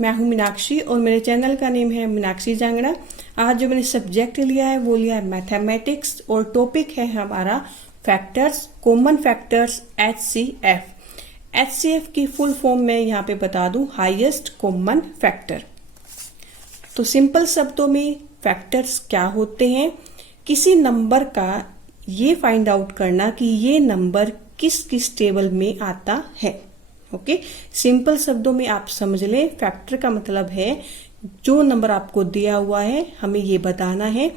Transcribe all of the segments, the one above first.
मैं हूं मीनाक्षी और मेरे चैनल का नेम है मीनाक्षी जांगड़ा। आज जो मैंने सब्जेक्ट लिया है वो लिया है मैथमेटिक्स और टॉपिक है हमारा factors, common factors HCF। HCF की फुल फॉर्म में यहाँ पे बता दूं, हाईएस्ट कॉमन फैक्टर। तो सिंपल शब्दों में फैक्टर्स क्या होते हैं? किसी नंबर का ये फाइंड आउट करना कि ये नंबर किस किस टेबल में आता है। ओके, सिंपल शब्दों में आप समझ लें, फैक्टर का मतलब है जो नंबर आपको दिया हुआ है हमें ये बताना है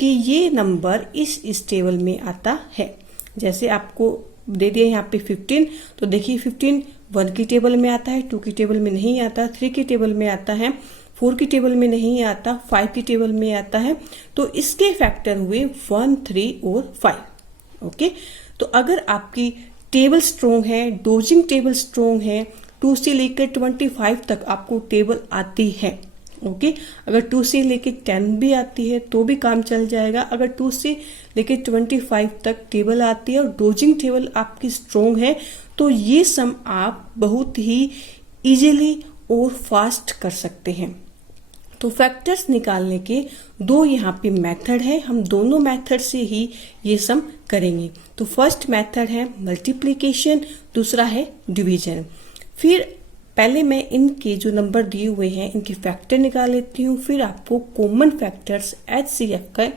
कि ये नंबर इस टेबल में आता है। जैसे आपको दे दिया यहाँ पे 15, तो देखिए 15 1 की टेबल में आता है, 2 की टेबल में नहीं आता, 3 की टेबल में आता है, 4 की टेबल में नहीं आता, 5 की टेबल में आता है। तो इसके फैक्टर हुए 1, 3 और 5। ओके, तो अगर आपकी टेबल स्ट्रोंग है, डोजिंग टेबल स्ट्रोंग है, 2 से लेकर 25 तक आपको टेबल आती है। ओके, अगर 2 से लेकर 10 भी आती है तो भी काम चल जाएगा। अगर 2 से लेकर 25 तक टेबल आती है और डोजिंग टेबल आपकी स्ट्रोंग है तो ये सम आप बहुत ही इजीली और फास्ट कर सकते हैं। तो फैक्टर्स निकालने के दो यहाँ पे मेथड है, हम दोनों मेथड से ही ये सम करेंगे। तो फर्स्ट मेथड है मल्टीप्लिकेशन, दूसरा है डिवीजन। फिर पहले मैं इनके जो नंबर दिए हुए हैं इनके फैक्टर निकाल लेती हूँ, फिर आपको कॉमन फैक्टर्स HCF के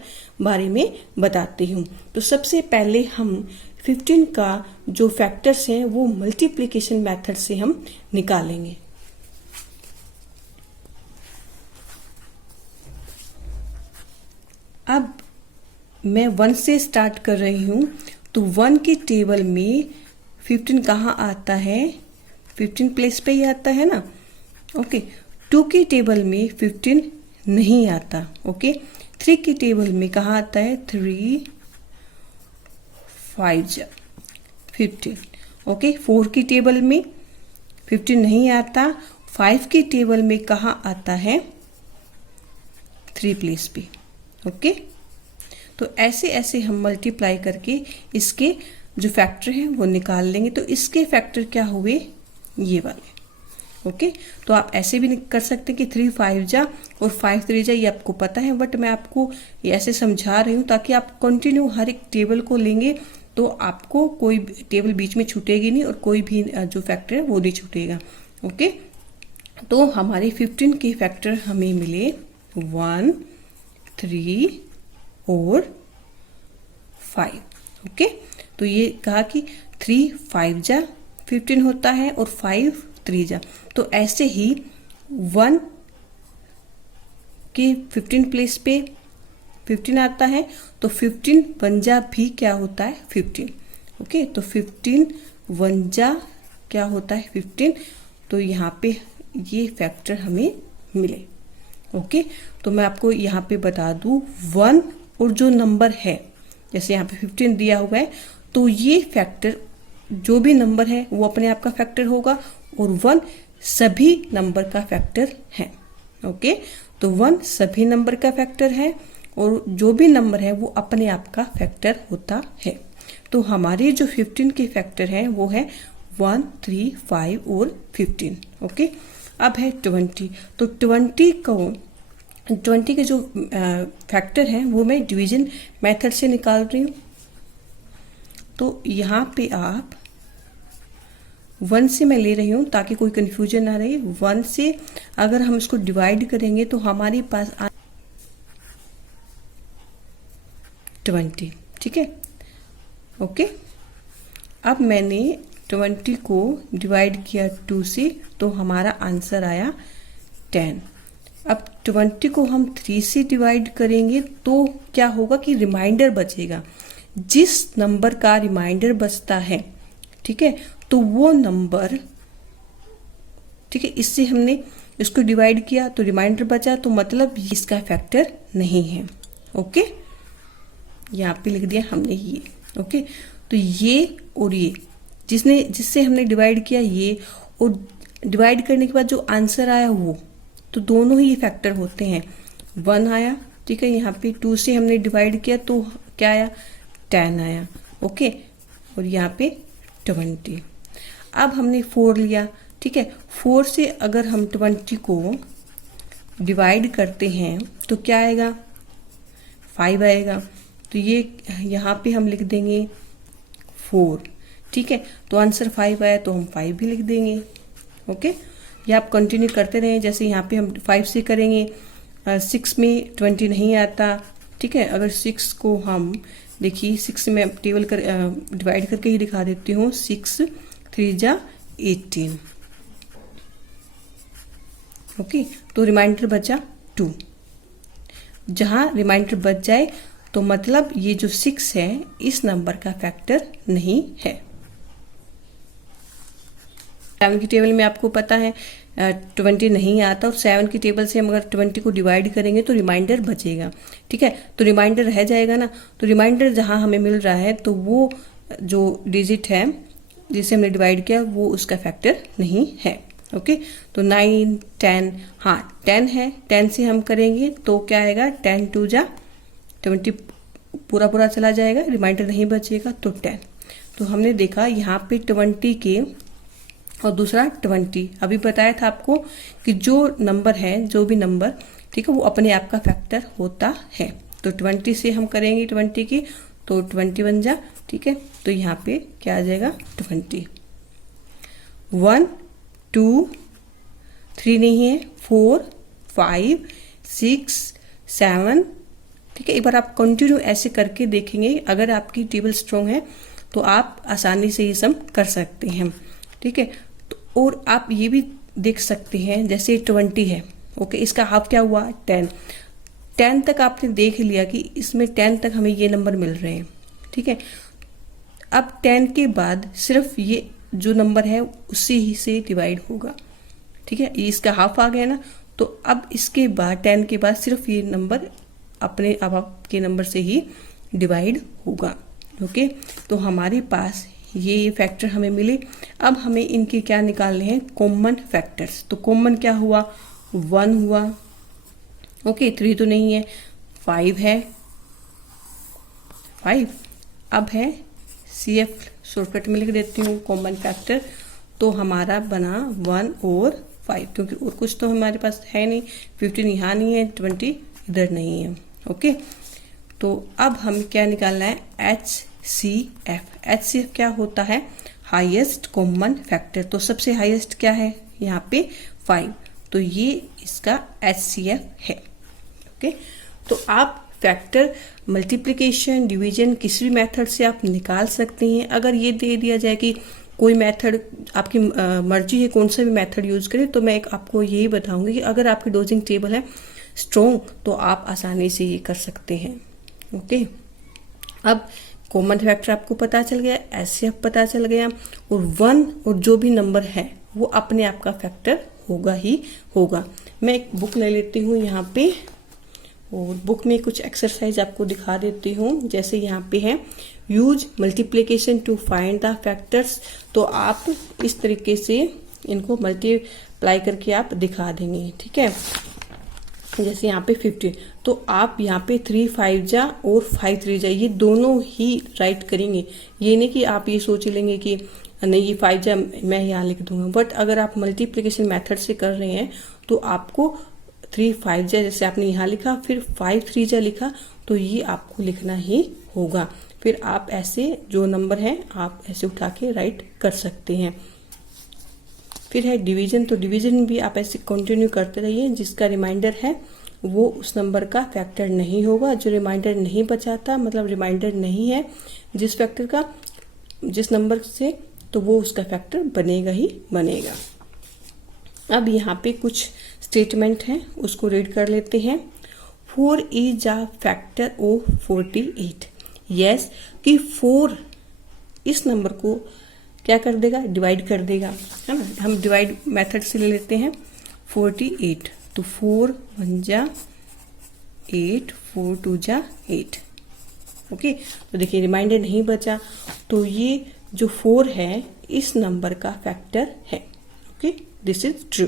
बारे में बताती हूँ। तो सबसे पहले हम 15 का जो फैक्टर्स हैं वो मल्टीप्लिकेशन मेथड से हम निकालेंगे। अब मैं 1 से स्टार्ट कर रही हूँ, तो 1 की टेबल में 15 कहाँ आता है? 15 प्लेस पे ही आता है ना। ओके, 2 की टेबल में 15 नहीं आता। ओके, 3 की टेबल में कहाँ आता है? 3 5 15। ओके, 4 की टेबल में 15 नहीं आता। 5 की टेबल में कहाँ आता है? 3 प्लेस पे। ओके, तो ऐसे ऐसे हम मल्टीप्लाई करके इसके जो फैक्टर हैं वो निकाल लेंगे। तो इसके फैक्टर क्या हुए? ये वाले। ओके, तो आप ऐसे भी कर सकते हैं कि 3 5 जा और 5 3 जा, ये आपको पता है, बट मैं आपको ये ऐसे समझा रही हूँ ताकि आप कंटिन्यू हर एक टेबल को लेंगे तो आपको कोई टेबल बीच में छूटेगी नहीं और कोई भी जो फैक्टर है वो नहीं छूटेगा। ओके, तो हमारे 15 के फैक्टर हमें मिले 1 3 और 5। ओके, तो ये कहा कि 3 5 जा 15 होता है और 5 3 जा। तो ऐसे ही 1 के 15 प्लेस पे 15 आता है, तो 15 1 जा भी क्या होता है? 15। ओके, तो 15 1 जा क्या होता है? 15। तो यहाँ पे ये फैक्टर हमें मिले। ओके, तो मैं आपको यहाँ पे बता दूं 1 और जो नंबर है, जैसे यहाँ पे 15 दिया हुआ है, तो ये फैक्टर जो भी नंबर है वो अपने आप का फैक्टर होगा और 1 सभी नंबर का फैक्टर है। ओके, तो 1 सभी नंबर का फैक्टर है और जो भी नंबर है वो अपने आप का फैक्टर होता है। तो हमारे जो 15 के फैक्टर हैं वो है 1 3 5 और 15। ओके, अब है 20। तो 20 के जो फैक्टर हैं वो मैं डिवीजन मेथड से निकाल रही हूँ। तो यहाँ पे आप 1 से मैं ले रही हूँ ताकि कोई कंफ्यूजन ना रहे। 1 से अगर हम इसको डिवाइड करेंगे तो हमारे पास 20। ठीक है, ओके। अब मैंने 20 को डिवाइड किया 2 से, तो हमारा आंसर आया 10। अब 20 को हम 3 से डिवाइड करेंगे तो क्या होगा कि रिमाइंडर बचेगा। जिस नंबर का रिमाइंडर बचता है, ठीक है, तो वो नंबर, ठीक है, इससे हमने इसको डिवाइड किया तो रिमाइंडर बचा, तो मतलब इसका फैक्टर नहीं है। ओके, यहाँ पे लिख दिया हमने ये। ओके, तो ये और ये जिससे हमने डिवाइड किया ये, और डिवाइड करने के बाद जो आंसर आया वो, तो दोनों ही फैक्टर होते हैं। 1 आया, ठीक है, यहाँ पे 2 से हमने डिवाइड किया तो क्या आया? 10 आया। ओके, और यहाँ पे 20। अब हमने 4 लिया ठीक है। 4 से अगर हम 20 को डिवाइड करते हैं तो क्या आएगा, 5 आएगा। तो ये यहाँ पे हम लिख देंगे 4, ठीक है। तो आंसर 5 आया तो हम 5 भी लिख देंगे। ओके, ये आप कंटिन्यू करते रहें। जैसे यहाँ पे हम 5 से करेंगे, 6 में 20 नहीं आता, ठीक है। अगर 6 को हम देखिए 6 में टेबल कर डिवाइड करके ही दिखा देती हूँ। 6 3 जा 18। ओके, तो रिमाइंडर बचा 2। जहां रिमाइंडर बच जाए तो मतलब ये जो 6 है इस नंबर का फैक्टर नहीं है। 7 की टेबल में आपको पता है 20 नहीं आता, और 7 की टेबल से हम अगर 20 को डिवाइड करेंगे तो रिमाइंडर बचेगा, ठीक है। तो रिमाइंडर रह जाएगा ना, तो रिमाइंडर जहां हमें मिल रहा है तो वो जो डिजिट है जिसे हमने डिवाइड किया वो उसका फैक्टर नहीं है। ओके, तो 9 10, हाँ 10 है, 10 से हम करेंगे तो क्या आएगा, 10 2 जा 20 पूरा पूरा चला जाएगा, रिमाइंडर नहीं बचेगा तो 10। तो हमने देखा यहाँ पे 20 के और दूसरा 20। अभी बताया था आपको कि जो नंबर है, जो भी नंबर, ठीक है, वो अपने आप का फैक्टर होता है। तो 20 से हम करेंगे 20 की तो 20 बन जा, ठीक है। तो यहाँ पे क्या आ जाएगा 20। 1 2 3 नहीं है, 4 5 6 7, ठीक है। एक बार आप कंटिन्यू ऐसे करके देखेंगे, अगर आपकी टेबल स्ट्रॉन्ग है तो आप आसानी से ये सम कर सकते हैं, ठीक है। तो और आप ये भी देख सकते हैं, जैसे 20 है, ओके, इसका हाफ क्या हुआ 10 तक आपने देख लिया कि इसमें 10 तक हमें ये नंबर मिल रहे हैं, ठीक है। अब 10 के बाद सिर्फ ये जो नंबर है उसी ही से डिवाइड होगा, ठीक है। ये इसका हाफ आ गया ना, तो अब इसके बाद 10 के बाद सिर्फ ये नंबर अपने अब आपके नंबर से ही डिवाइड होगा। ओके, तो हमारे पास ये फैक्टर हमें मिले। अब हमें इनके क्या निकालने हैं, कॉमन फैक्टर्स। तो कॉमन क्या हुआ, 1 हुआ, ओके, 3 तो नहीं है, 5 है, 5 अब है CF, शॉर्टकट में लिख देती हूँ कॉमन फैक्टर। तो हमारा बना 1 और 5, क्योंकि और कुछ तो हमारे पास है नहीं। 15 यहाँ नहीं है, 20 इधर नहीं है। ओके, तो अब हम क्या निकालना है, HCF। HCF क्या होता है, हाईएस्ट कॉमन फैक्टर। तो सबसे हाईएस्ट क्या है यहाँ पे 5, तो ये इसका HCF है। ओके, तो आप फैक्टर मल्टीप्लिकेशन, डिवीजन किसी भी मेथड से आप निकाल सकते हैं। अगर ये दे दिया जाए कि कोई मेथड, आपकी मर्जी है कौन सा भी मेथड यूज करें, तो मैं आपको यही बताऊंगी कि अगर आपकी डोजिंग टेबल है स्ट्रॉन्ग तो आप आसानी से ये कर सकते हैं। ओके, अब कॉमन फैक्टर आपको पता चल गया, HCF पता चल गया, और 1 और जो भी नंबर है वो अपने आप का फैक्टर होगा ही होगा। मैं एक बुक ले लेती हूँ यहाँ पे, और बुक में कुछ एक्सरसाइज आपको दिखा देती हूँ। जैसे यहाँ पे है, use multiplication to find the factors. तो आप इस तरीके से इनको मल्टीप्लाई करके आप दिखा देंगे, ठीक है। जैसे यहाँ पे 50, तो आप यहाँ पे 3 5 जा और 5 3 जा, ये दोनों ही राइट करेंगे। ये नहीं कि आप ये सोच लेंगे कि नहीं ये 5 जा मैं यहाँ लिख दूंगा। बट अगर आप मल्टीप्लिकेशन मेथड से कर रहे हैं तो आपको 3 5 जा, जैसे आपने यहाँ लिखा, फिर 5 3 जा लिखा, तो ये आपको लिखना ही होगा। फिर आप ऐसे जो नंबर है आप ऐसे उठा के राइट कर सकते हैं। फिर है डिवीजन, तो डिवीजन भी आप ऐसे कंटिन्यू करते रहिए। जिसका रिमाइंडर है वो उस नंबर का फैक्टर नहीं होगा। जो रिमाइंडर नहीं बचाता, मतलब रिमाइंडर नहीं है जिस फैक्टर का, जिस नंबर से, तो वो उसका फैक्टर बनेगा ही बनेगा। अब यहाँ पे कुछ स्टेटमेंट हैं, उसको रीड कर लेते हैं। 4 is a factor of 48। Yes, कि 4 इस नंबर को क्या कर देगा, डिवाइड कर देगा, है ना। हम डिवाइड मेथड से ले लेते हैं 48। तो 4 1 जा 8, 4 2 जा 8। ओके, तो देखिए रिमाइंडर नहीं बचा, तो ये जो 4 है इस नंबर का फैक्टर है। Okay, this is true.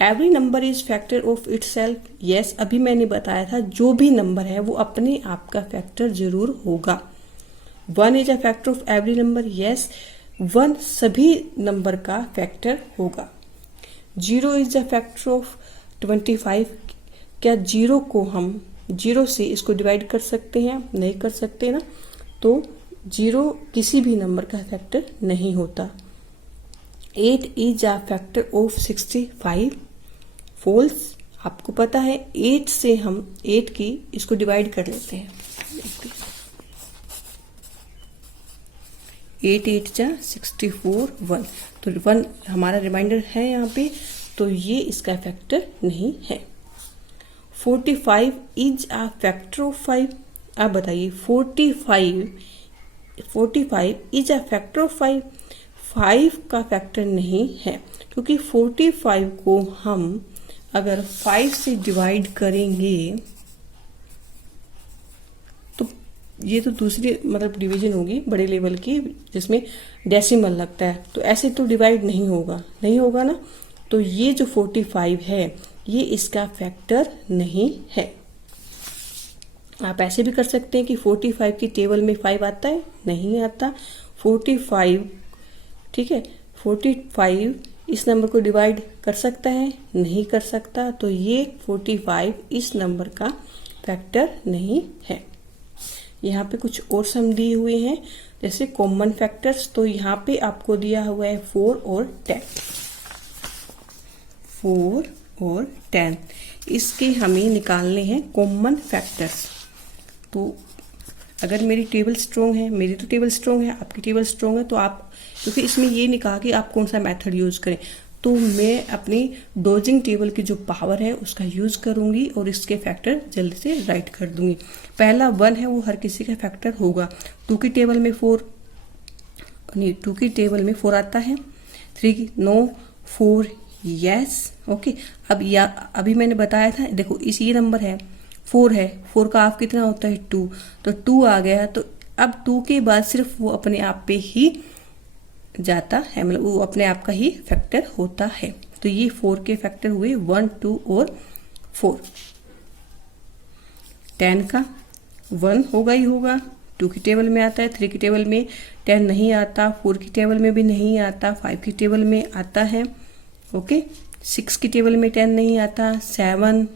Every number is factor of itself. Yes, अभी मैंने बताया था जो भी नंबर है वो अपने आप का फैक्टर जरूर होगा। 1 is a factor of every number. Yes, 1 सभी नंबर का फैक्टर होगा। 0 इज द फैक्टर ऑफ 25। क्या 0 को हम 0 से इसको डिवाइड कर सकते हैं? नहीं कर सकते ना, तो 0 किसी भी नंबर का फैक्टर नहीं होता। 8 is a factor of 65। False. आपको पता है 8 से हम 8 की इसको डिवाइड कर लेते हैं। 8 8 जा 64 1, तो 1 हमारा रिमाइंडर है यहाँ पे, तो ये इसका फैक्टर नहीं है। 45 इज अ फैक्टर ऑफ 5। आप बताइए 45 इज अ फैक्टर ऑफ 5। 5 का फैक्टर नहीं है, क्योंकि 45 को हम अगर 5 से डिवाइड करेंगे तो ये तो दूसरी मतलब डिवीजन होगी बड़े लेवल की, जिसमें डेसिमल लगता है, तो ऐसे तो डिवाइड नहीं होगा ना। तो ये जो 45 है ये इसका फैक्टर नहीं है। आप ऐसे भी कर सकते हैं कि 45 की टेबल में 5 आता है, नहीं आता। 45, ठीक है, 45 इस नंबर को डिवाइड कर सकता है, नहीं कर सकता, तो ये 45 इस नंबर का फैक्टर नहीं है। यहाँ पे कुछ और सम दिए हुए हैं, जैसे कॉमन फैक्टर्स, तो यहाँ पे आपको दिया हुआ है 4 और 10। 4 और 10 इसके हमें निकालने हैं कॉमन फैक्टर्स। तो अगर मेरी टेबल स्ट्रॉन्ग है, मेरी तो टेबल स्ट्रॉन्ग है, आपकी टेबल स्ट्रॉन्ग है, तो आप, क्योंकि इसमें ये नहीं कहा कि आप कौन सा मेथड यूज करें, तो मैं अपनी डोजिंग टेबल की जो पावर है उसका यूज करूंगी और इसके फैक्टर जल्दी से राइट कर दूंगी। पहला 1 है, वो हर किसी का फैक्टर होगा। 2 की टेबल में 4 नहीं, 2 की टेबल में 4 आता है। 3 की नो, 4 यस, ओके। अब या अभी मैंने बताया था, देखो इस ये नंबर है 4 है, 4 का हाफ कितना होता है 2, तो 2 आ गया। तो अब 2 के बाद सिर्फ वो अपने आप पे ही जाता है, मतलब वो अपने आप का ही फैक्टर होता है। तो ये 4 के फैक्टर हुए 1, 2 और 4। 10 का 1 होगा ही होगा, 2 की टेबल में आता है, 3 की टेबल में 10 नहीं आता, 4 की टेबल में भी नहीं आता, 5 की टेबल में आता है, ओके। 6 की टेबल में 10 नहीं आता, 7,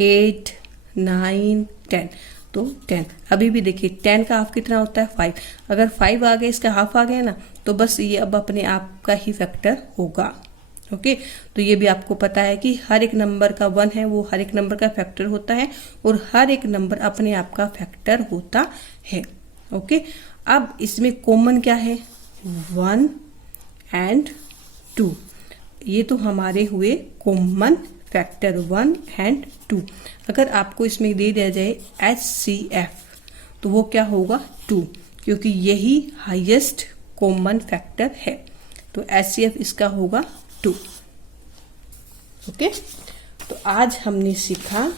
8, 9, 10, तो 10। अभी भी देखिए 10 का हाफ कितना होता है 5, अगर 5 आ गया, इसका हाफ आ गया ना, तो बस ये अब अपने आप का ही फैक्टर होगा, ओके। तो ये भी आपको पता है कि हर एक नंबर का 1 है, वो हर एक नंबर का फैक्टर होता है, और हर एक नंबर अपने आप का फैक्टर होता है, ओके। अब इसमें कॉमन क्या है? 1 एंड 2, ये तो हमारे हुए कॉमन फैक्टर 1 एंड 2। अगर आपको इसमें दे दिया जाए HCF, तो वो क्या होगा 2, क्योंकि यही हाईएस्ट कॉमन फैक्टर है, तो HCF इसका होगा 2, ओके। तो आज हमने सीखा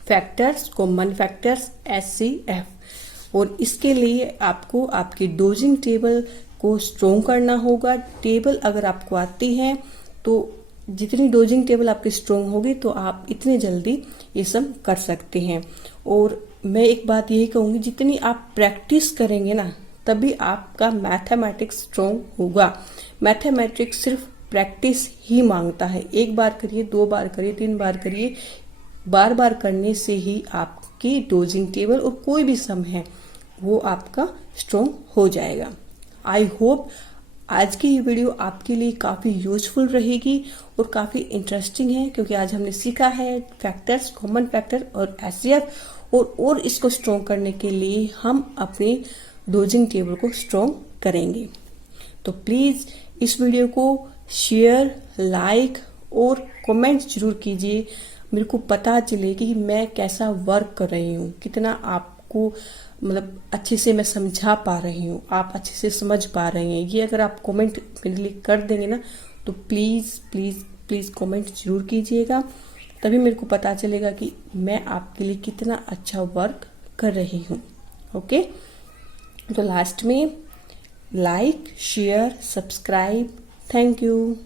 फैक्टर्स, कॉमन फैक्टर्स, HCF, और इसके लिए आपको आपकी डोजिंग टेबल को स्ट्रॉन्ग करना होगा। टेबल अगर आपको आती है तो जितनी डोजिंग टेबल आपकी स्ट्रॉन्ग होगी तो आप इतने जल्दी ये सब कर सकते हैं। और मैं एक बात यही कहूँगी, जितनी आप प्रैक्टिस करेंगे ना, तभी आपका मैथमेटिक्स स्ट्रॉन्ग होगा। मैथमेटिक्स सिर्फ प्रैक्टिस ही मांगता है। एक बार करिए, 2 बार करिए, 3 बार करिए, बार बार करने से ही आपकी डोजिंग टेबल और कोई भी सम है वो आपका स्ट्रॉन्ग हो जाएगा। आई होप आज की ये वीडियो आपके लिए काफ़ी यूजफुल रहेगी और काफ़ी इंटरेस्टिंग है, क्योंकि आज हमने सीखा है फैक्टर्स, कॉमन फैक्टर और HCF, और इसको स्ट्रॉन्ग करने के लिए हम अपनी डोजिंग टेबल को स्ट्रॉन्ग करेंगे। तो प्लीज़ इस वीडियो को शेयर, लाइक और कमेंट जरूर कीजिए, मेरे को पता चले कि मैं कैसा वर्क कर रही हूँ, कितना आपको मतलब अच्छे से मैं समझा पा रही हूँ, आप अच्छे से समझ पा रहे हैं। ये अगर आप कमेंट मेरे लिए कर देंगे ना, तो प्लीज़ प्लीज़ प्लीज़ कमेंट जरूर कीजिएगा, तभी मेरे को पता चलेगा कि मैं आपके लिए कितना अच्छा वर्क कर रही हूँ, ओके। तो लास्ट में like, share, subscribe, thank you.